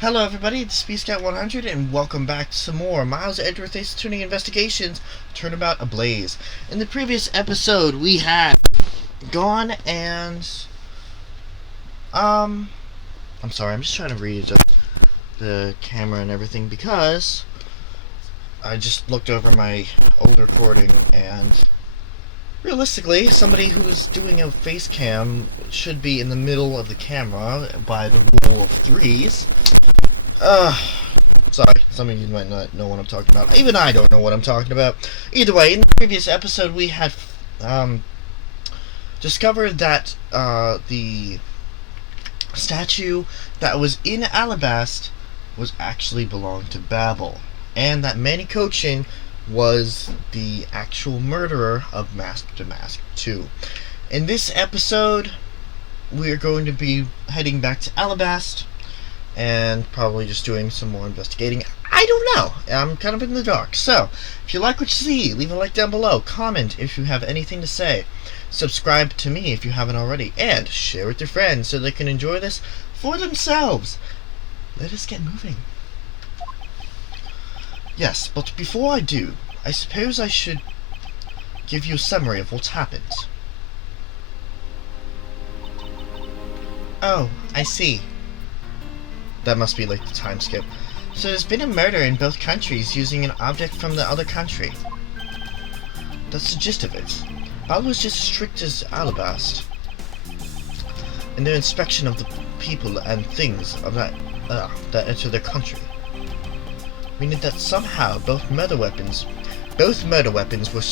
Hello everybody, it's SpeedScout100 and welcome back to some more Miles Edgeworth Ace Attorney Investigations Turnabout Ablaze. In the previous episode we had gone and I'm sorry, I'm just trying to readjust the camera and everything because I just looked over my old recording and realistically somebody who's doing a face cam should be in the middle of the camera by the rule of threes. Sorry, some of you might not know what I'm talking about. Even I don't know what I'm talking about. Either way, in the previous episode we had discovered that the statue that was in Alabast was actually belonged to Babel, and that Manny Cochin was the actual murderer of Mask to Mask 2. In this episode, we are going to be heading back to Alabast and probably just doing some more investigating. I don't know. I'm kind of in the dark. So, if you like what you see, leave a like down below. Comment if you have anything to say. Subscribe to me if you haven't already. And share with your friends so they can enjoy this for themselves. Let us get moving. Yes, but before I do, I suppose I should give you a summary of what's happened. Oh, I see. That must be like the time skip. So there's been a murder in both countries using an object from the other country. That's the gist of it. Babel was just as strict as Alabast in their inspection of the people and things of that enter their country. Meaning that somehow both murder weapons were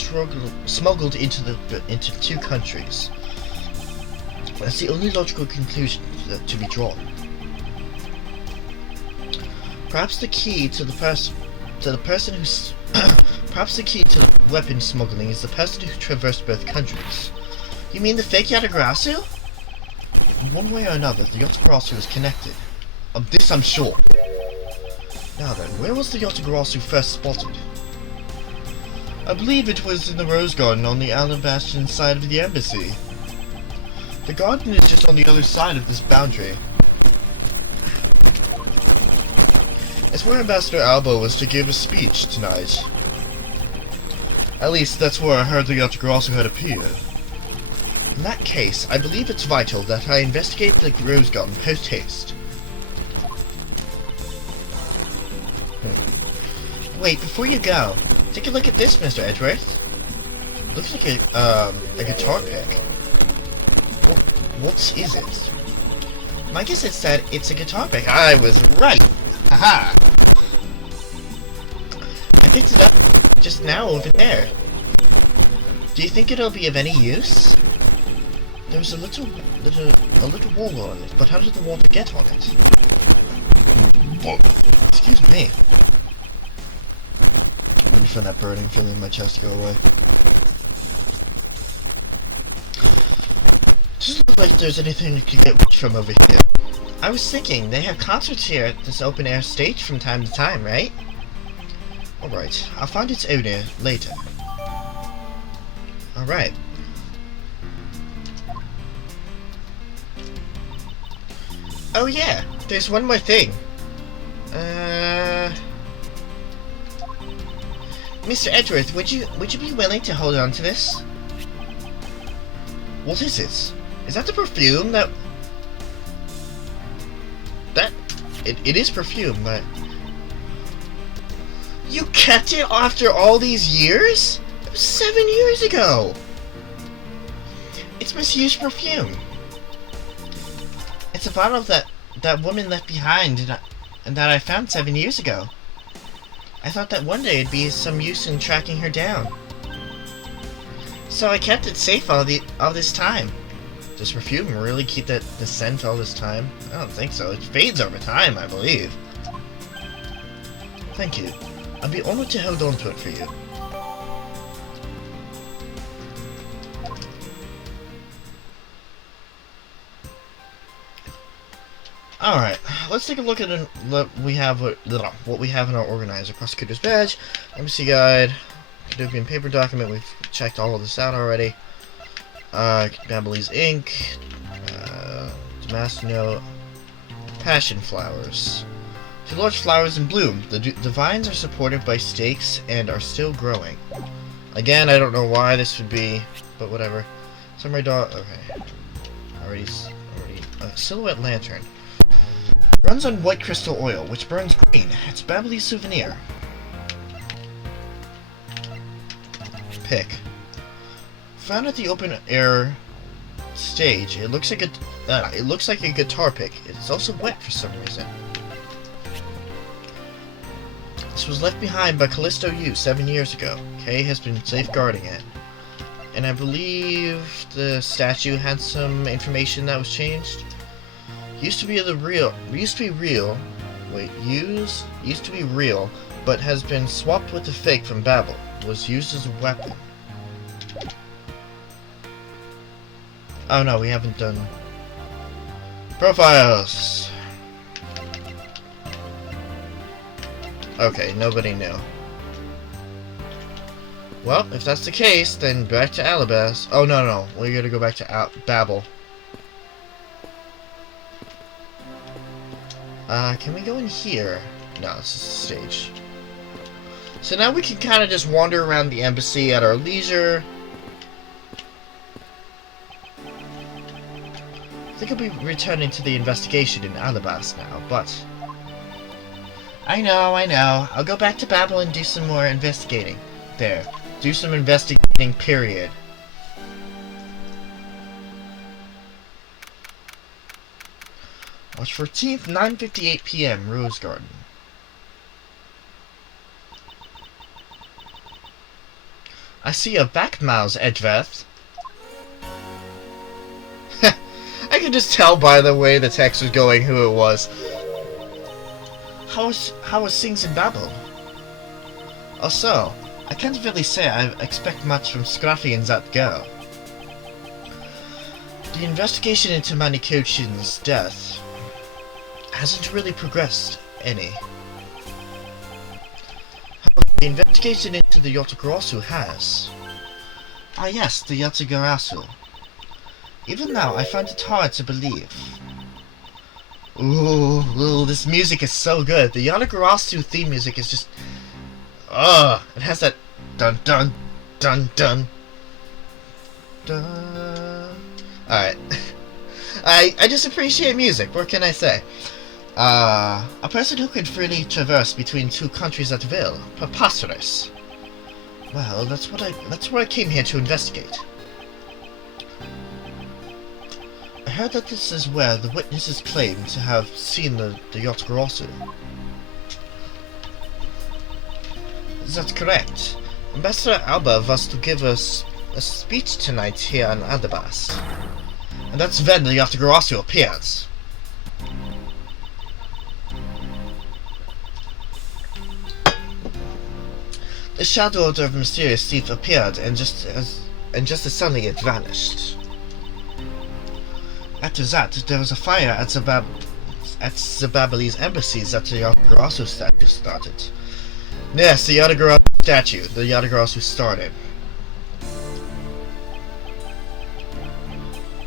smuggled into two countries. That's the only logical conclusion to be drawn. Perhaps the key to the weapon smuggling is the person who traversed both countries. You mean the fake Yatagarasu? In one way or another, the Yatagarasu is connected. Of this I'm sure. Now then, where was the Yatagarasu first spotted? I believe it was in the rose garden on the Alabastian side of the embassy. The garden is just on the other side of this boundary. It's where Ambassador Alba was to give a speech tonight. At least that's where I heard the Yatagarasu had appeared. In that case, I believe it's vital that I investigate the rose garden post-haste. Wait, before you go, take a look at this, Mr. Edgeworth. Looks like a guitar pick. What is it? My guess is that it's a guitar pick. I was right! Haha! I picked it up just now over there. Do you think it'll be of any use? There's a little wall on it, but how did the water get on it? Excuse me. I'm waiting for that burning feeling in my chest to go away. Doesn't look like there's anything you can get from over here. I was thinking, they have concerts here at this open-air stage from time to time, right? Alright, I'll find its owner later. Alright. Oh yeah, there's one more thing. Mr. Edgeworth, would you be willing to hold on to this? What is it? Is that the perfume that... It is perfume, but... You kept it after all these years? It was 7 years ago! It's misused perfume. It's a bottle that woman left behind and that I found 7 years ago. I thought that one day it'd be some use in tracking her down. So I kept it safe all this time. Does perfume really keep the scent all this time? I don't think so. It fades over time, I believe. Thank you. I'd be honored to hold on to it for you. Alright, let's take a look at what we have in our organizer. Prosecutor's badge, embassy guide, Cadopian paper document. We've checked all of this out already. Ablaze ink, Damasceno, passion flowers. to large flowers in bloom. The vines are supported by stakes and are still growing. Again, I don't know why this would be, but whatever. Samurai dog. Okay. Already. Silhouette lantern. Runs on white crystal oil, which burns green. It's Babbly's souvenir. Pick. Found at the open air stage. It looks like a guitar pick. It's also wet for some reason. This was left behind by Callisto U 7 years ago. Kay has been safeguarding it. And I believe the statue had some information that was changed. Used to be real, but has been swapped with the fake from Babel. Was used as a weapon. Oh no, we haven't done profiles. Okay, nobody knew. Well, if that's the case, then back to Ablaze. Oh no, we gotta go back to Babel. Can we go in here? No, this is the stage. So now we can kind of just wander around the embassy at our leisure. I think I'll be returning to the investigation in Ablaze now, but... I know. I'll go back to Babel and do some more investigating. There. Do some investigating, period. March 14th, 9:58 p.m., Rose Garden. I see a back mouse, Edgeworth. I could just tell by the way the text was going who it was. How was things in Babel? Also, I can't really say I expect much from Scruffy and that girl. The investigation into Manikochin's death hasn't really progressed any. However, the investigation into the Yotogarasu has. Ah yes, the Yotogarasu. Even now, I find it hard to believe. Ooh, this music is so good. The Yotogarasu theme music is just... it has that dun dun dun dun dun. Alright. I just appreciate music, what can I say? A person who could freely traverse between two countries at will. Preposterous. Well, that's what I came here to investigate. I heard that this is where the witnesses claim to have seen the Yotogarasu. That's correct. Ambassador Alba was to give us a speech tonight here in Ablaze. And that's when the Yotogarasu appears. The shadow of the mysterious thief appeared, and just as suddenly it vanished. After that, there was a fire at the Babbly's embassies that the Yotogarasu statue started. Yes, the Yotogarasu statue. The Yotogarasu started.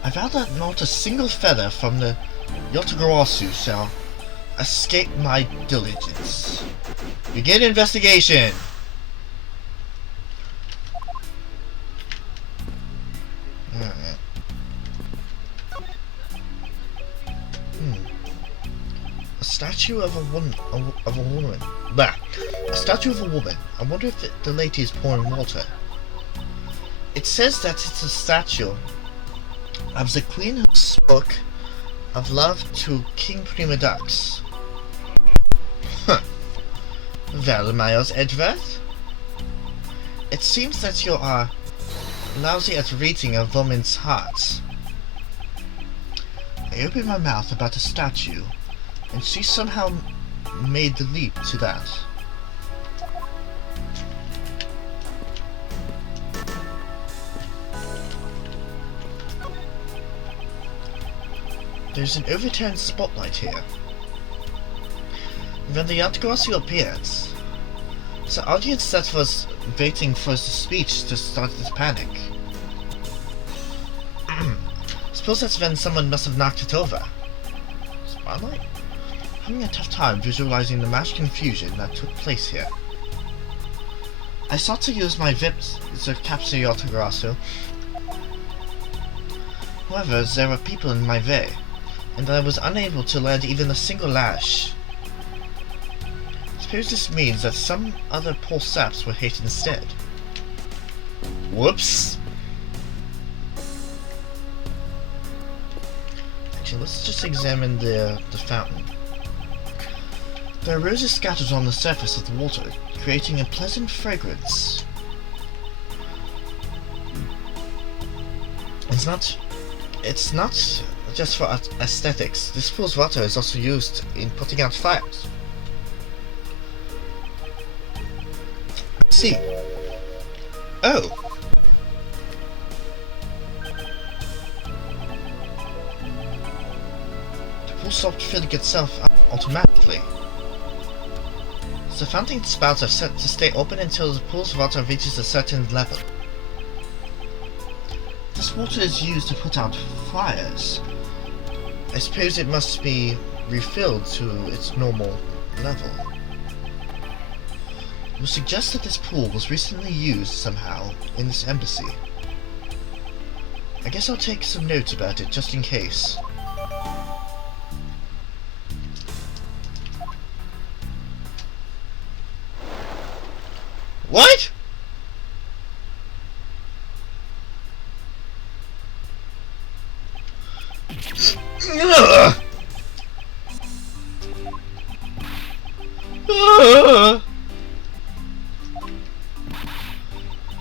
I vow that not a single feather from the Yotogarasu shall escape my diligence. Begin investigation! Alright. A statue of a woman. Bah. A statue of a woman. I wonder if the lady is pouring water. It says that it's a statue of the queen who spoke of love to King Prima Dux. Huh. Well, Miles Edgeworth? It seems that you are lousy at reading a woman's heart. I opened my mouth about a statue, and she somehow made the leap to that. There's an overturned spotlight here. When the Yotogarasu appeared, the audience that was waiting for the speech to start to panic. Suppose that's when someone must have knocked it over. Spotlight? having a tough time visualizing the magic confusion that took place here. I sought to use my vips to capture your Grasso. However, there were people in my way, and I was unable to land even a single lash. I suppose this means that some other poor saps were hit instead. Whoops! Actually, let's just examine the fountain. There are roses scattered on the surface of the water, creating a pleasant fragrance. It's not just for aesthetics. This pool's water is also used in putting out fires. Let's see. Oh! The pool stopped filling itself up automatically. The fountain spouts are set to stay open until the pool's water reaches a certain level. This water is used to put out fires. I suppose it must be refilled to its normal level. It would suggest that this pool was recently used somehow in this embassy. I guess I'll take some notes about it just in case. What?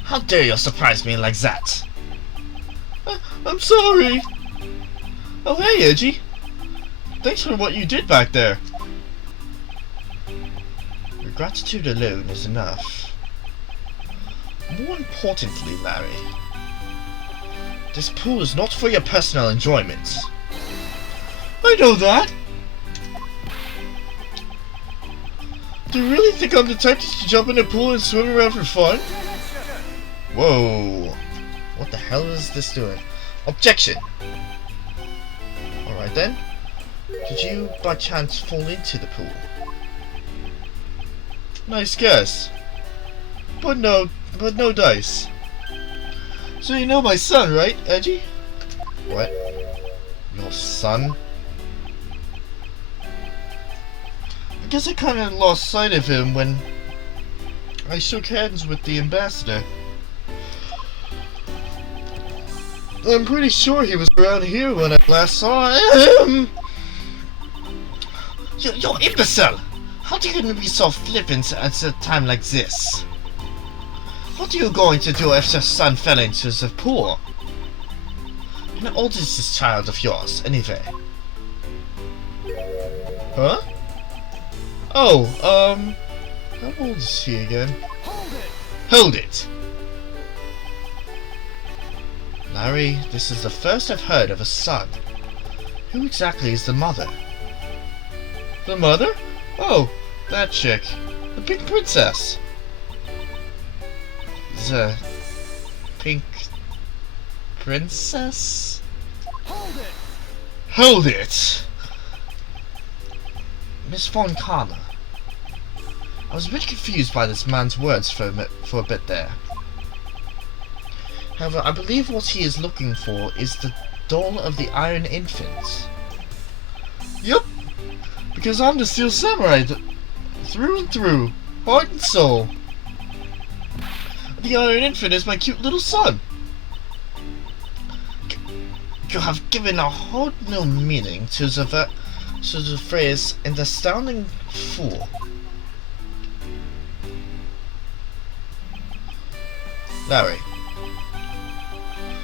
How dare you surprise me like that? I'm sorry. Oh hey, Edgy. Thanks for what you did back there. Your gratitude alone is enough. More importantly, Larry, this pool is not for your personal enjoyment. I know that. Do you really think I'm the type to jump in a pool and swim around for fun? Whoa. What the hell is this doing? Objection! Alright then. Did you by chance fall into the pool? Nice guess. But no dice. So you know my son, right, Edgy? What? Your son? I guess I kinda lost sight of him when I shook hands with the ambassador. I'm pretty sure he was around here when I last saw him. You imbecile! How do you can be so flippant at a time like this? What are you going to do if your son fell into the pool? And how old is this child of yours, anyway? Huh? Oh, how old is he again? Hold it! Larry, this is the first I've heard of a son. Who exactly is the mother? The mother? Oh, that chick. The pink princess. The pink princess? Hold it! Hold it! Miss Von Karma. I was a bit confused by this man's words for a bit there. However, I believe what he is looking for is the doll of the Iron Infant. Yup! Because I'm the Steel Samurai through and through, heart and soul. The Iron Infant is my cute little son. You have given a whole new meaning to the phrase "an astounding fool." Larry,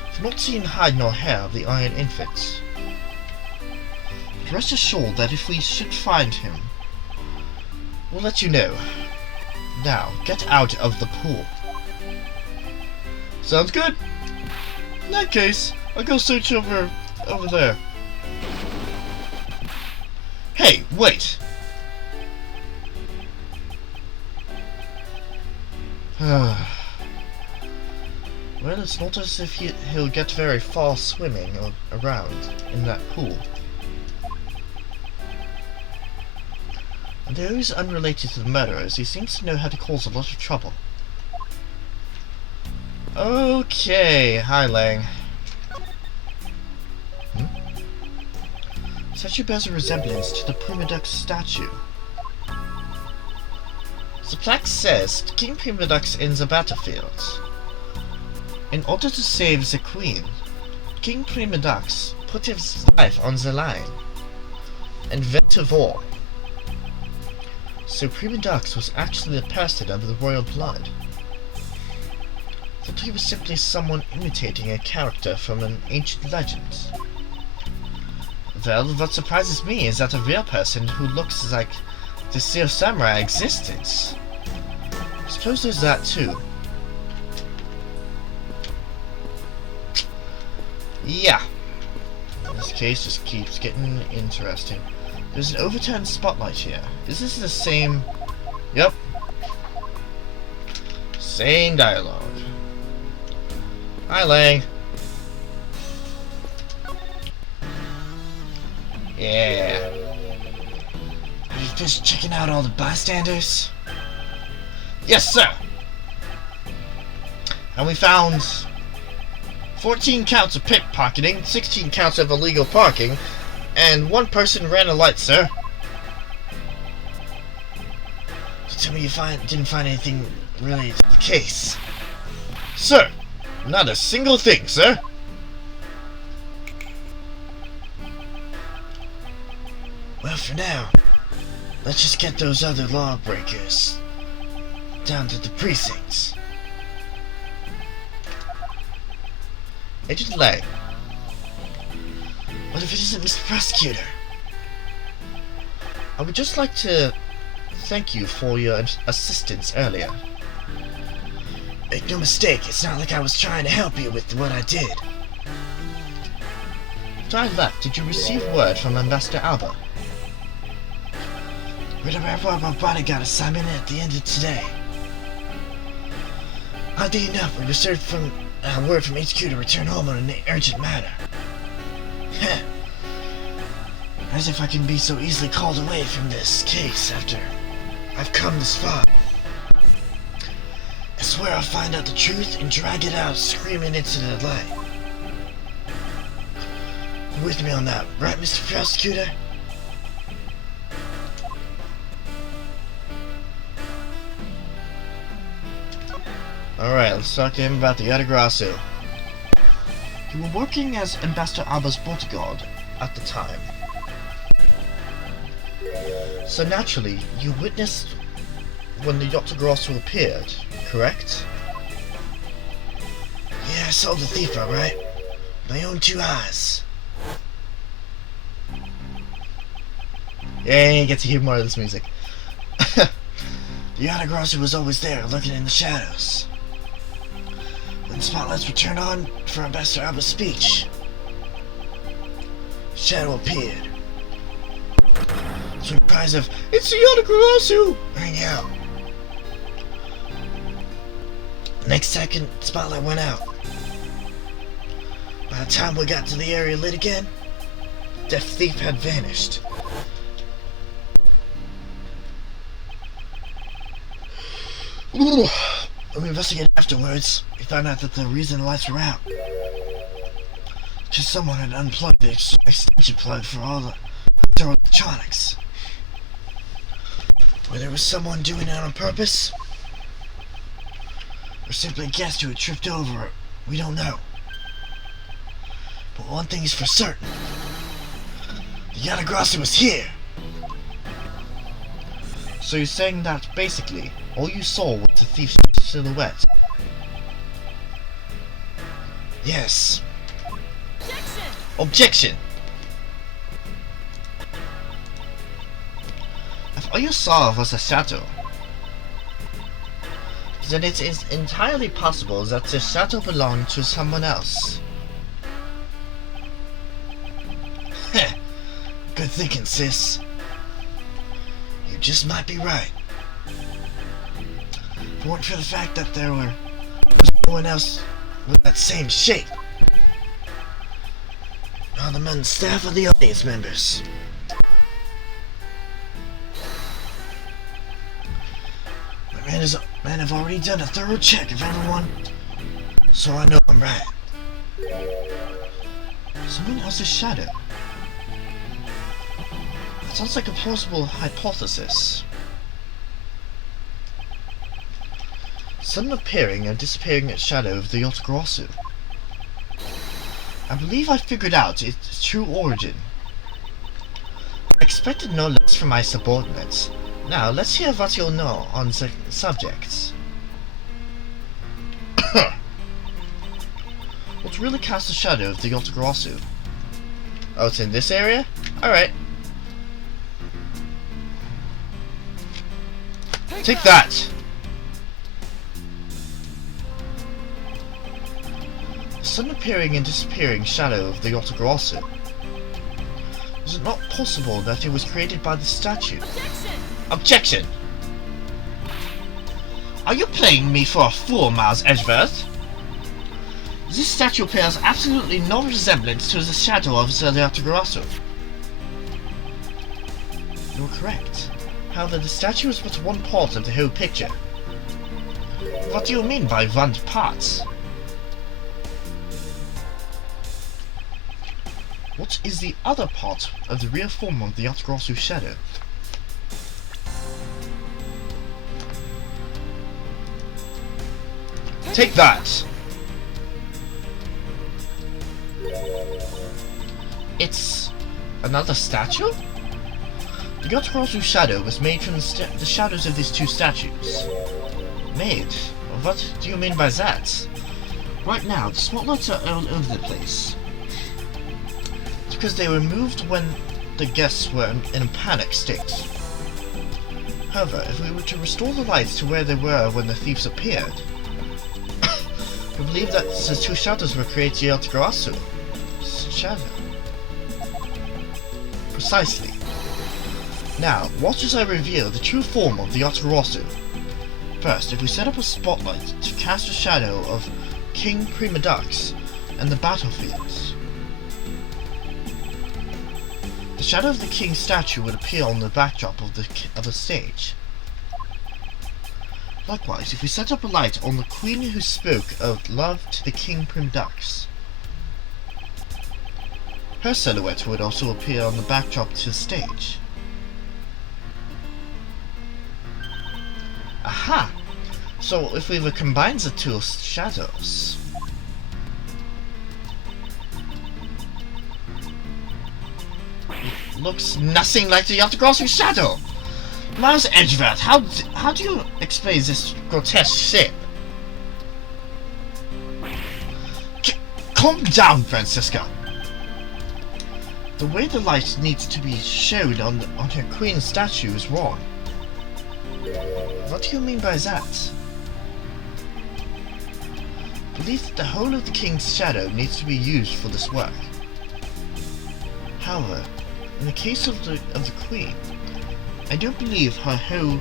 I've not seen hide nor hair of the Iron Infant. But rest assured that if we should find him, we'll let you know. Now, get out of the pool. Sounds good. In that case, I'll go search over there. Hey, wait! Well, it's not as if he'll get very far swimming around in that pool. Though he's unrelated to the murderers, he seems to know how to cause a lot of trouble. Okay, hi Lang. Statue bears a resemblance to the Prima Duck statue. The plaque says King Prima Duck's in the battlefield. In order to save the Queen, King Prima Duck put his life on the line and went to war. So Prima Duck was actually a person of the royal blood. I thought he was simply someone imitating a character from an ancient legend. Well, what surprises me is that a real person who looks like the Seal Samurai existed. I suppose there's that too. Yeah. This case just keeps getting interesting. There's an overturned spotlight here. Is this the same? Yep. Same dialogue. Hi, Lang. Yeah. Are you just checking out all the bystanders? Yes, sir. And we found 14 counts of pickpocketing, 16 counts of illegal parking, and one person ran a light, sir. So tell me you didn't find anything related to the case. Sir, not a single thing, sir. Well, for now, let's just get those other lawbreakers down to the precincts. Agent Lang. What if it isn't Mr. Prosecutor? I would just like to thank you for your assistance earlier. Make no mistake, it's not like I was trying to help you with what I did. After I left, did you receive word from Ambassador Alba? We're to wrap up our bodyguard assignment at the end of today. Oddly enough, we received word from HQ to return home on an urgent matter. Heh. As if I can be so easily called away from this case after I've come this far. I swear I'll find out the truth and drag it out screaming into the light. You're with me on that, right, Mr. Prosecutor? Alright, let's talk to him about the Yatagrasu. You were working as Ambassador Alba's bodyguard at the time. So naturally, you witnessed when the Yatagrasu appeared, correct? Yeah, I saw the thief, alright. My own 2 eyes. Yay, get to hear more of this music. The Yatagrasu was always there, lurking in the shadows. When spotlights were turned on for Ambassador Alba's speech, shadow appeared. Some cries of, "It's the Yatagrasu!" rang out. The next second, the spotlight went out. By the time we got to the area lit again, the thief had vanished. When we investigated afterwards, we found out that the reason the lights were out because someone had unplugged the extension plug for all the outdoor electronics. Whether it was someone doing it on purpose or simply a guest who had tripped over it, we don't know. But one thing is for certain: the Yatagrasu was here. So you're saying that basically all you saw was the thief's silhouette? Yes. Objection! If all you saw was a shadow, then it is entirely possible that the shadow belonged to someone else. Heh. Good thinking, sis. You just might be right. If it weren't for the fact that there was no one else with that same shape. All the men and staff of the audience members. I've already done a thorough check of everyone, so I know I'm right. Someone else's shadow. That sounds like a plausible hypothesis. Sudden appearing and disappearing shadow of the Yotogarasu. I believe I figured out its true origin. I expected no less from my subordinates. Now, let's hear what you'll know on the subjects. What really casts the shadow of the Yotogarasu? Oh, it's in this area? Alright. Take that! The sudden appearing and disappearing shadow of the Yotogarasu. Is it not possible that it was created by the statue? Objection! Are you playing me for a fool, Miles Edgeworth? This statue bears absolutely no resemblance to the shadow of the Yotogarasu. You're correct. However, the statue is but one part of the whole picture. What do you mean by one part? What is the other part of the real form of the Yotogarasu shadow? Take that! It's another statue? The Yotogarasu shadow was made from the shadows of these two statues. Made? What do you mean by that? Right now, the spotlights are all over the place. It's because they were moved when the guests were in a panic state. However, if we were to restore the lights to where they were when the thieves appeared, I believe that the two shadows were created the Yotogarasu shadow. Precisely. Now, watch as I reveal the true form of the Yotogarasu. First, if we set up a spotlight to cast a shadow of King Prima Dux and the battlefields, the shadow of the king's statue would appear on the backdrop of the stage. Likewise, if we set up a light on the queen who spoke of love to the King Prima Dux, her silhouette would also appear on the backdrop to the stage. Aha! So if we were combined the two shadows, it looks nothing like the Yotogarasu shadow! Miles Edgeworth, how do you explain this grotesque shape? Calm down, Francisca! The way the light needs to be shown on her queen's statue is wrong. What do you mean by that? I believe that the whole of the king's shadow needs to be used for this work. However, in the case of the queen, I don't believe her whole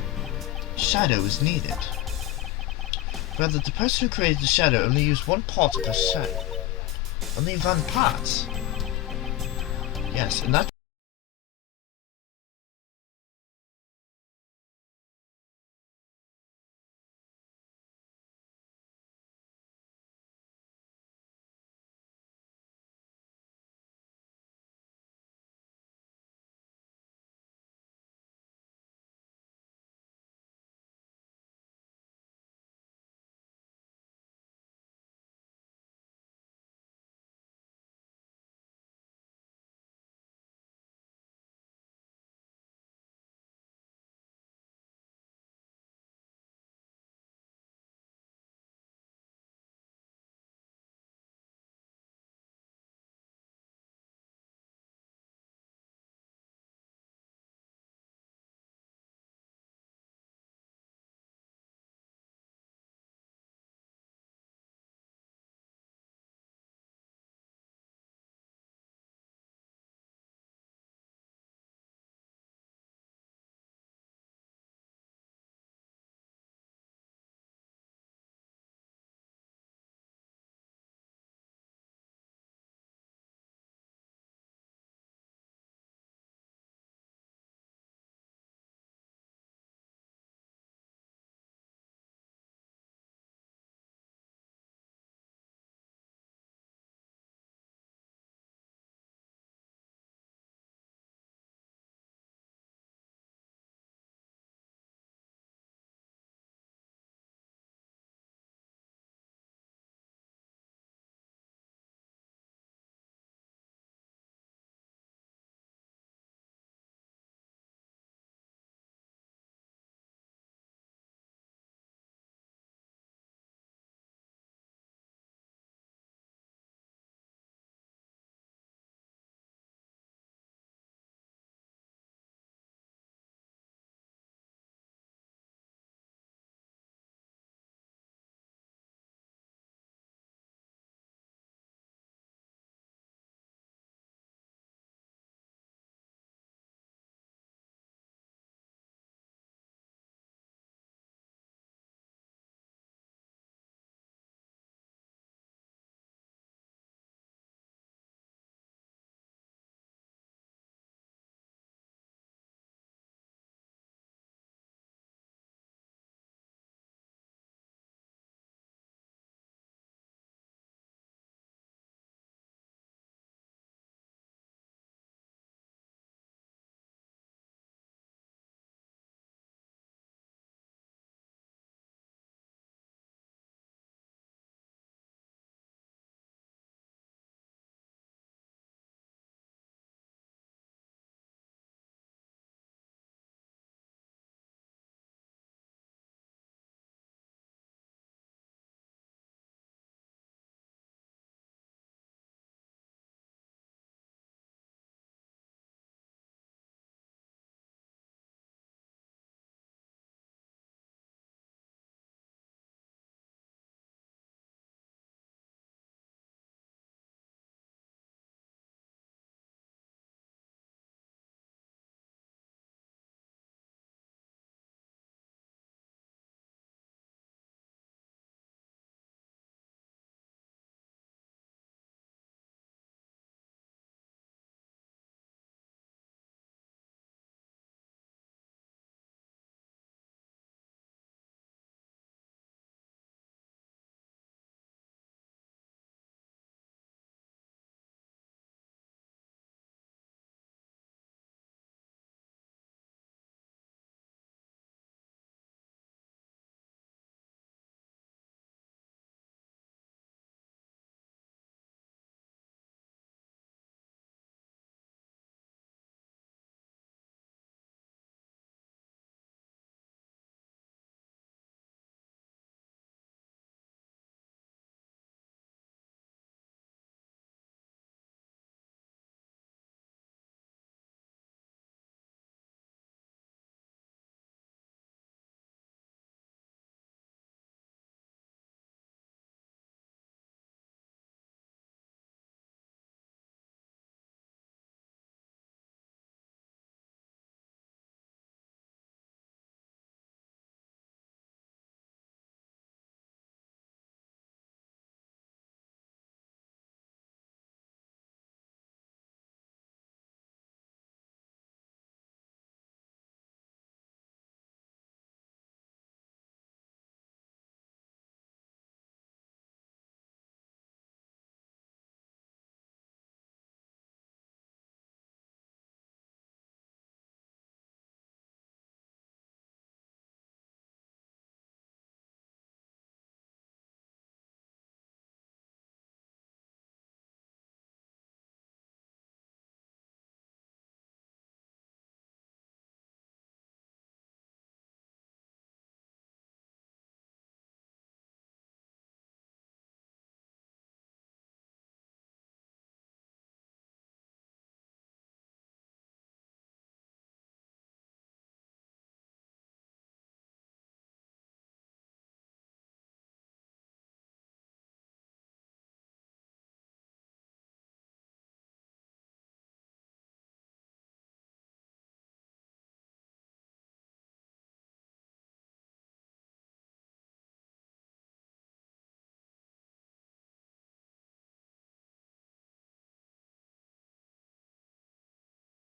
shadow is needed. Rather, the person who created the shadow only used one part of the shadow. Only one part. Yes, in that